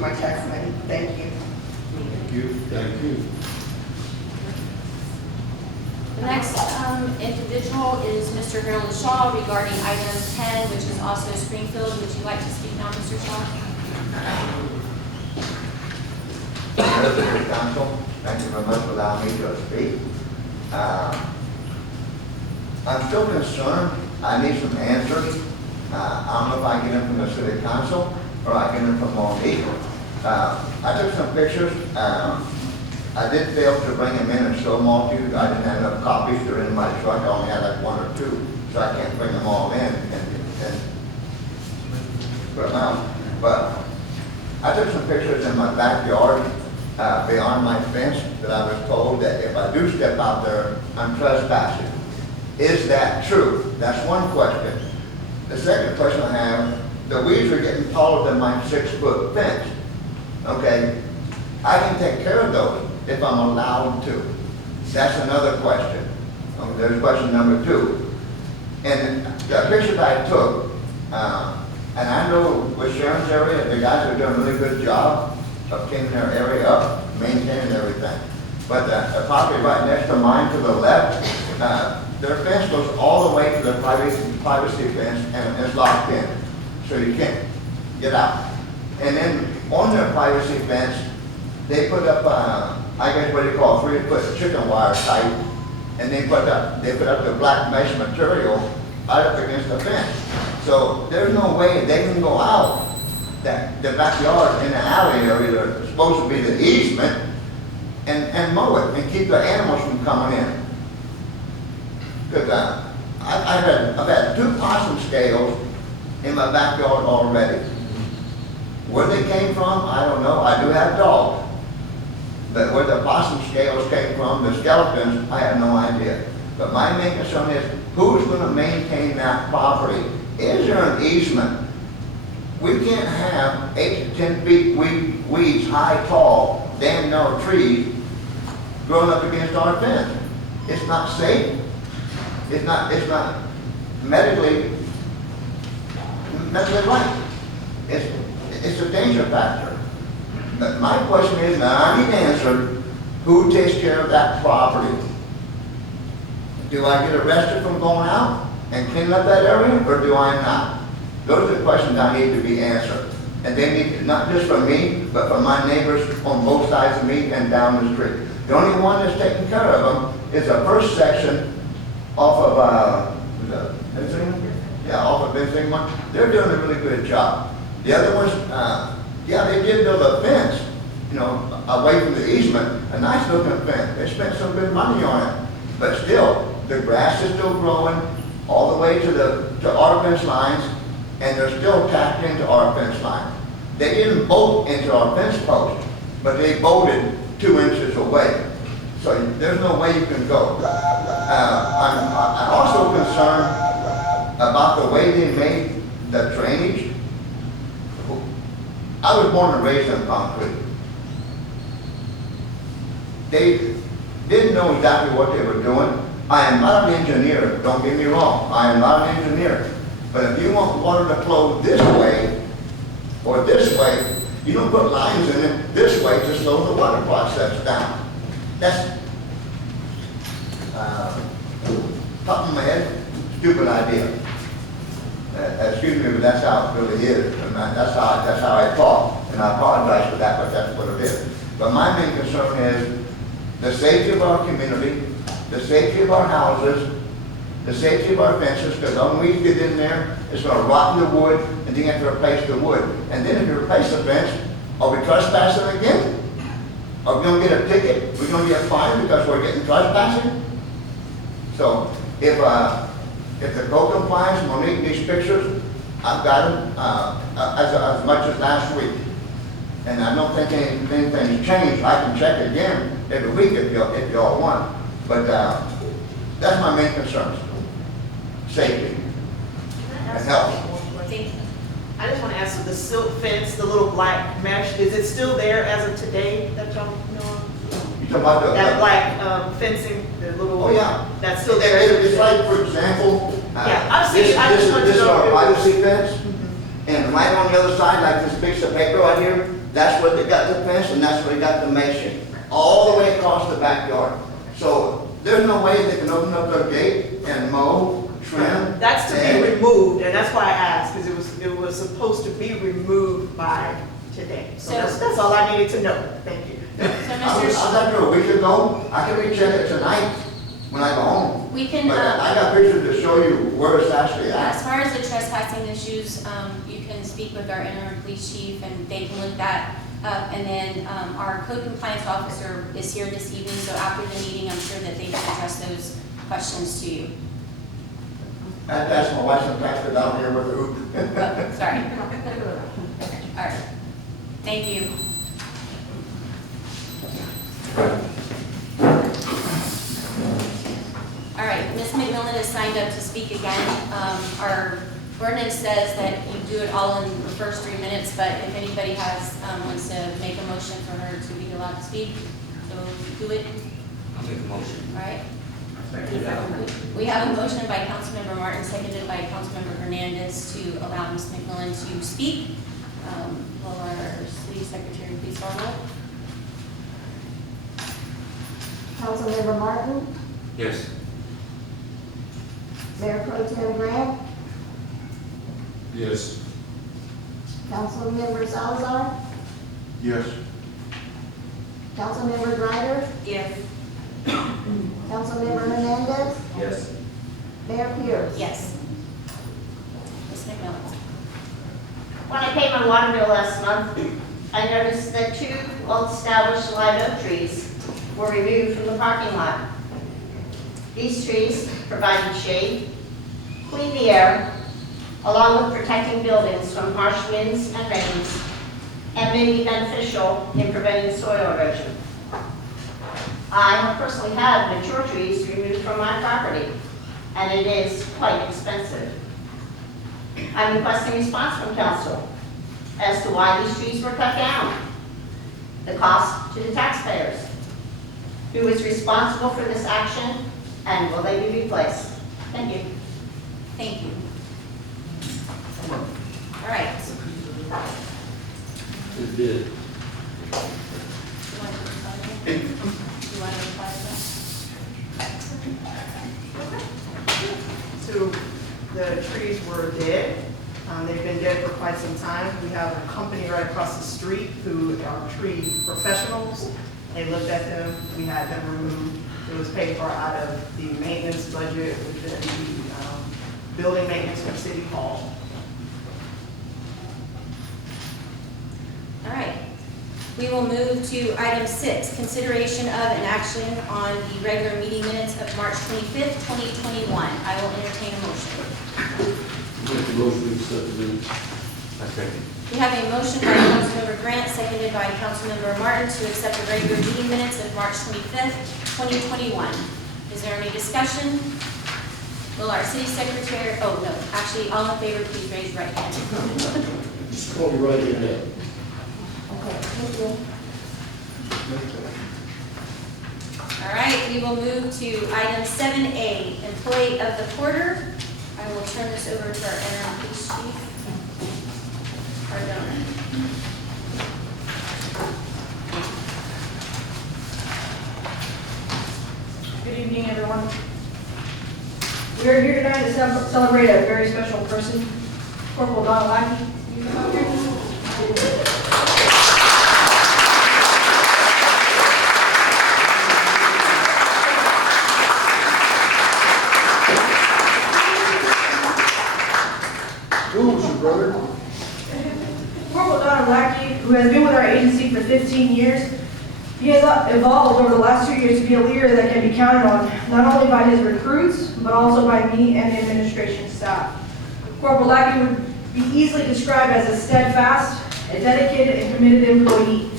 my tax money. Thank you. Thank you. Thank you. The next individual is Mr. Harold Shaw regarding item 10, which is also Springfield. Would you like to speak now, Mr. Shaw? Mr. Council, thank you very much for allowing me to speak. I'm still concerned. I need some answers. I don't know if I get them from the city council or I get them from Monique. I took some pictures. I did fail to bring them in and show them all to you. I didn't have enough copies. They're in my truck. I only had like one or two, so I can't bring them all in and put them out. But I took some pictures in my backyard beyond my fence that I was told that if I do step out there, I'm trespassing. Is that true? That's one question. The second question I have, the weeds are getting taller than my 6-foot fence. Okay, I can take care of those if I'm allowed to. That's another question. There's question number 2. And the pictures I took, and I know with Sharon's area, the guys are doing a really good job of cleaning their area up, maintaining everything. But the property right next to mine to the left, their fence goes all the way to the privacy fence and it's locked in. So you can't get out. And then on their privacy fence, they put up, I guess what you call 3-foot chicken wire tight, and they put up the black mesh material right up against the fence. So there's no way they can go out that the backyard in the alley area that's supposed to be the easement and mow it and keep the animals from coming in. Because I've had 2 possum scales in my backyard already. Where they came from, I don't know. I do have dogs. But where the possum scales came from, the skeletons, I have no idea. But my main concern is, who's going to maintain that property? Is there an easement? We can't have 8 to 10 feet weeds, high, tall, damn narrow trees growing up against our fence. It's not safe. It's not medically right. It's a danger factor. But my question is, now I need answered, who takes care of that property? Do I get arrested from going out and cleaning up that area, or do I not? Those are the questions I need to be answered. And they need, not just from me, but from my neighbors on both sides of me and down the street. The only one that's taking care of them is the first section off of, off of Benzing one. They're doing a really good job. The other ones, yeah, they did build a fence, away from the easement, a nice looking fence. They spent some good money on it. But still, the grass is still growing all the way to our fence lines, and they're still tapped into our fence line. They didn't bolt into our fence post, but they bolted 2 inches away. So there's no way you can go. I'm also concerned about the way they made the drainage. I was born and raised in concrete. They didn't know exactly what they were doing. I am not an engineer, don't get me wrong. I am not an engineer. But if you want water to flow this way or this way, you don't put lines in it this way to slow the water process down. That's, top of my head, stupid idea. Excuse me, but that's how it really is. And that's how I talk. And I apologize for that, but that's what it is. But my main concern is the safety of our community, the safety of our houses, the safety of our fences, because when we get in there, it's going to rot in the wood, and then you have to replace the wood. And then if you replace the fence, are we trespassing again? Are we going to get a ticket? We're going to get fined because we're getting trespassing? So if the code compliance, Monique, these pictures, I've got them as much as last week. And I don't think anything's changed. I can check again every week if y'all want. But that's my main concerns. Safety and health. I just want to ask, the silk fence, the little black mesh, is it still there as of today that y'all know? You talking about That black fencing, the little. Oh yeah. That's still there. As of It's today? like, for example, Yeah, I've seen it. I just wanted to this is know our if it was- privacy fence, and right on the other side, like this piece of paper right here, That's where they got the fence and that's where they got the meshing, all the way across the backyard. So there's no way they can open up their gate and mow, trim. That's to and- be removed, and that's why I asked, because it was supposed to be removed by today. So So- that's all I needed to know. Thank you. So I was Mr. up there a week ago, I can recheck it tonight when I go home. We can, But I got pictures to show you where it's actually as at. far as the trespassing issues, you can speak with our interim police chief and they can look that up. And then, our code compliance officer is here this evening, so after the meeting, I'm sure that they can address those questions to you. That's my wife sometimes down here with the hoop. Oh, sorry. All right. Thank you. All right, Ms. McMillan is signed up to speak again. Our ordinance says that you do it all in the first 3 minutes, but if anybody wants to make a motion for her to be allowed to speak, so do it. I'll make a motion. All right. We have a motion by Councilmember Martin, seconded by Councilmember Hernandez to allow Ms. McMillan to speak. Will our city secretary please follow? Councilmember Martin, Yes. Mayor Pro Tem Grant, Yes. Councilmember Salazar, Yes. Councilmember Greider, Yes. Councilmember Hernandez, Yes. Mayor Pierce. Yes. Ms. McMillan. When I paid my water bill last month, I noticed that 2 well-established live oak trees were removed from the parking lot. These trees provided shade, cleaned the air, along with protecting buildings from harsh winds and rains, and may be beneficial in preventing soil erosion. I have personally had mature trees removed from my property, and it is quite expensive. I'm requesting response from council as to why these trees were cut down, the cost to the taxpayers, who is responsible for this action, and will they be replaced? Thank you. Thank you. All right. It did. You want to reply to that? You want to reply to that? So the trees were dead. They've been dead for quite some time. We have a company right across the street who are tree professionals. They looked at them, we had them removed. It was paid for out of the maintenance budget within the building maintenance for City Hall. All right. We will move to item 6, consideration of an action on the regular meeting minutes of March 25th, 2021. I will entertain a motion. Make the motion to accept the minutes. I second. We have a motion by Councilmember Grant, seconded by Councilmember Martin to accept the regular meeting minutes of March 25th, 2021. Is there any discussion? Will our city secretary, oh no, actually, all in favor, please raise your right hand. Just call me right here now. Okay, thank you. All right, we will move to item 7A, employee of the quarter. I will turn this over to our interim police chief. Pardon. Good evening, everyone. We are here tonight to celebrate a very special person, Corporal Lackey. You come up here. Who was your brother? Corporal Lackey, who has been with our agency for 15 years, he has evolved over the last 2 years to be a leader that can be counted on, not only by his recruits, but also by me and the administration staff. Corporal Lackey would be easily described as a steadfast, a dedicated, and committed employee.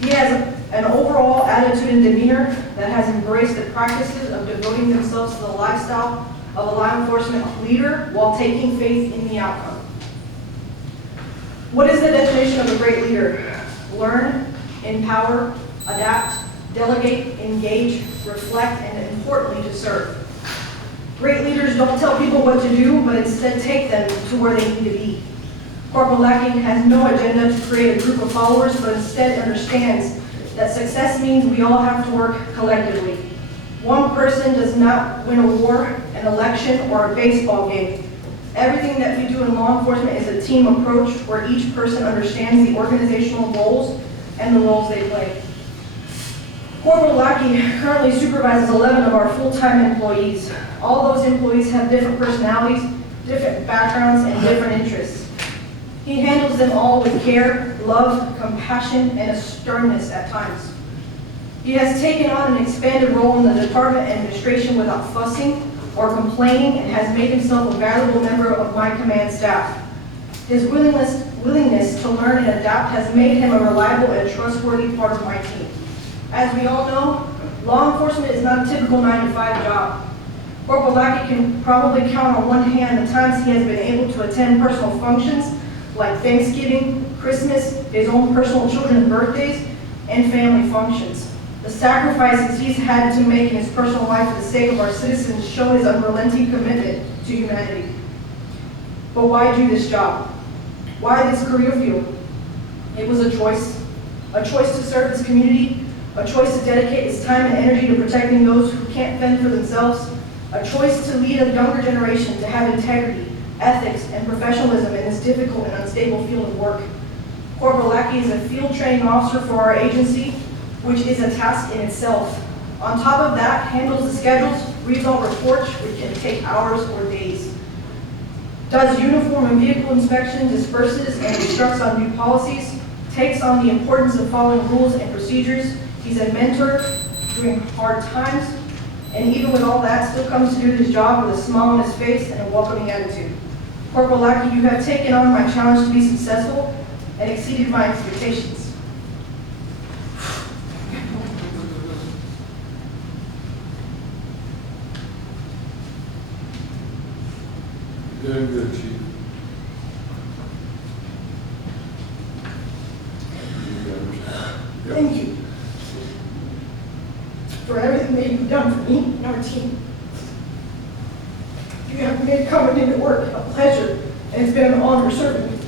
He has an overall attitude and demeanor that has embraced the practices of devoting themselves to the lifestyle of a law enforcement leader while taking faith in the outcome. What is the definition of a great leader? Learn, empower, adapt, delegate, engage, reflect, and importantly, to serve. Great leaders don't tell people what to do, but instead take them to where they need to be. Corporal Lackey has no agenda to create a group of followers, but instead understands that success means we all have to work collectively. One person does not win a war, an election, or a baseball game. Everything that we do in law enforcement is a team approach where each person understands the organizational goals and the roles they play. Corporal Lackey currently supervises 11 of our full-time employees. All those employees have different personalities, different backgrounds, and different interests. He handles them all with care, love, compassion, and a sternness at times. He has taken on an expanded role in the department administration without fussing or complaining, and has made himself a valuable member of my command staff. His willingness to learn and adapt has made him a reliable and trustworthy part of my team. As we all know, law enforcement is not a typical 9-to-5 job. Corporal Lackey can probably count on one hand the times he has been able to attend personal functions like Thanksgiving, Christmas, his own personal children's birthdays, and family functions. The sacrifices he's had to make in his personal life for the sake of our citizens show his unrelenting commitment to humanity. But why do this job? Why this career field? It was a choice to serve his community, a choice to dedicate his time and energy to protecting those who can't fend for themselves, a choice to lead a younger generation to have integrity, ethics, and professionalism in this difficult and unstable field of work. Corporal Lackey is a field training officer for our agency, which is a task in itself. On top of that, handles the schedules, reads all reports, which can take hours or days. Does uniform and vehicle inspections, disperses and instructs on new policies, takes on the importance of following rules and procedures. He's a mentor during hard times, and even with all that, still comes to do his job with a smile on his face and a welcoming attitude. Corporal Lackey, you have taken on my challenge to be successful and exceeded my expectations. Doing good, Chief. Thank you for everything that you've done for me and our team. You have made coming into work a pleasure, and it's been an honor serving you.